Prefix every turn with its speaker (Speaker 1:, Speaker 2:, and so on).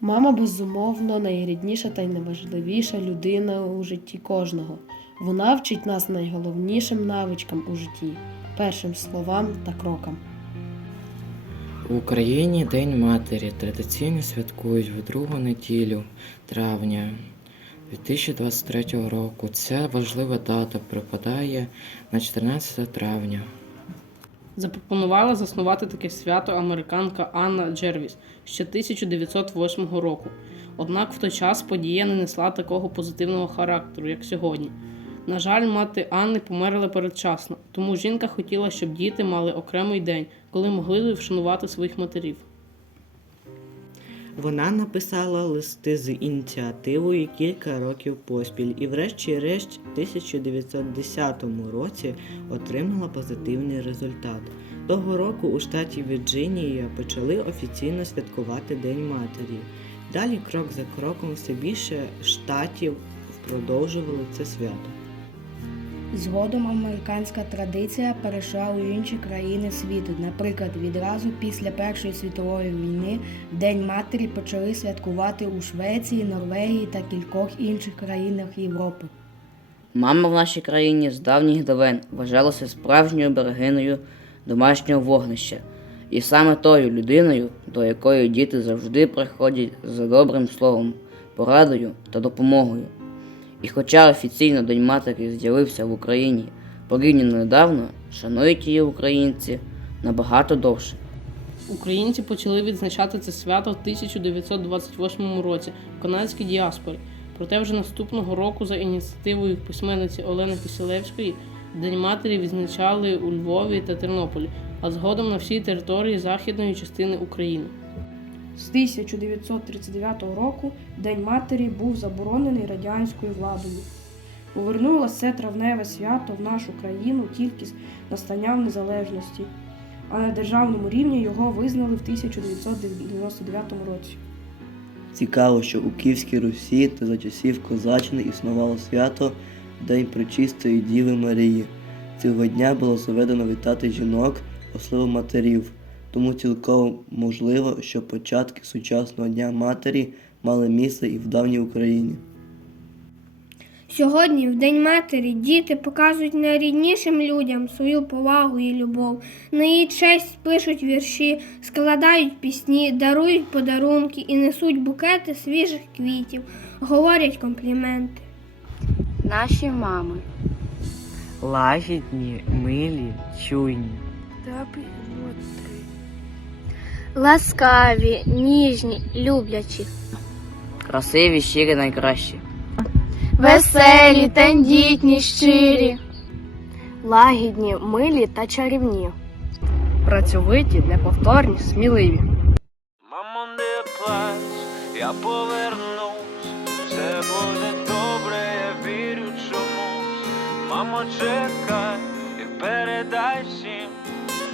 Speaker 1: Мама безумовно найрідніша та й найважливіша людина у житті кожного. Вона вчить нас найголовнішим навичкам у житті, першим словам та крокам.
Speaker 2: В Україні День Матері традиційно святкують в другу неділю травня 2023 року. Ця важлива дата припадає на 14 травня.
Speaker 3: Запропонувала заснувати таке свято американка Анна Джервіс ще 1908 року. Однак в той час подія не несла такого позитивного характеру, як сьогодні. На жаль, мати Анни померла передчасно, тому жінка хотіла, щоб діти мали окремий день, коли могли вшанувати своїх матерів.
Speaker 4: Вона написала листи з ініціативою кілька років поспіль і, врешті-решт, в 1910 році отримала позитивний результат. Того року у штаті Вірджинія почали офіційно святкувати День Матері. Далі, крок за кроком, все більше штатів продовжували це свято.
Speaker 5: Згодом американська традиція перейшла у інші країни світу. Наприклад, відразу після Першої світової війни День матері почали святкувати у Швеції, Норвегії та кількох інших країнах Європи.
Speaker 6: Мама в нашій країні з давніх давен вважалася справжньою берегиною домашнього вогнища, і саме тою людиною, до якої діти завжди приходять за добрим словом, порадою та допомогою. І хоча офіційно День матері з'явився в Україні порівняно недавно, шанують її українці набагато довше.
Speaker 3: Українці почали відзначати це свято в 1928 році в канадській діаспорі. Проте вже наступного року за ініціативою письменниці Олени Кисилевської День матері відзначали у Львові та Тернополі, а згодом на всій території західної частини України.
Speaker 7: З 1939 року День матері був заборонений радянською владою. Повернулося це травневе свято в нашу країну тільки з настанням незалежності, а на державному рівні його визнали в 1999 році.
Speaker 8: Цікаво, що у Київській Русі та за часів Козаччини існувало свято День Пречистої Діви Марії. Цього дня було заведено вітати жінок, особливо матерів. Тому цілком можливо, що початки сучасного Дня Матері мали місце і в давній Україні.
Speaker 9: Сьогодні, в День матері, діти показують найріднішим людям свою повагу і любов. На її честь пишуть вірші, складають пісні, дарують подарунки і несуть букети свіжих квітів, говорять компліменти.
Speaker 10: Наші мами.
Speaker 2: Лагідні, милі, чуйні.
Speaker 10: Ласкаві, ніжні, люблячі.
Speaker 6: Красиві, щирі, найкращі.
Speaker 10: Веселі, тендітні, щирі. Лагідні, милі та чарівні.
Speaker 7: Працьовиті, неповторні, сміливі.
Speaker 11: Мамо, не плач, я повернусь, все буде добре, я вірю чомусь. Мамо, чекай і передай всім,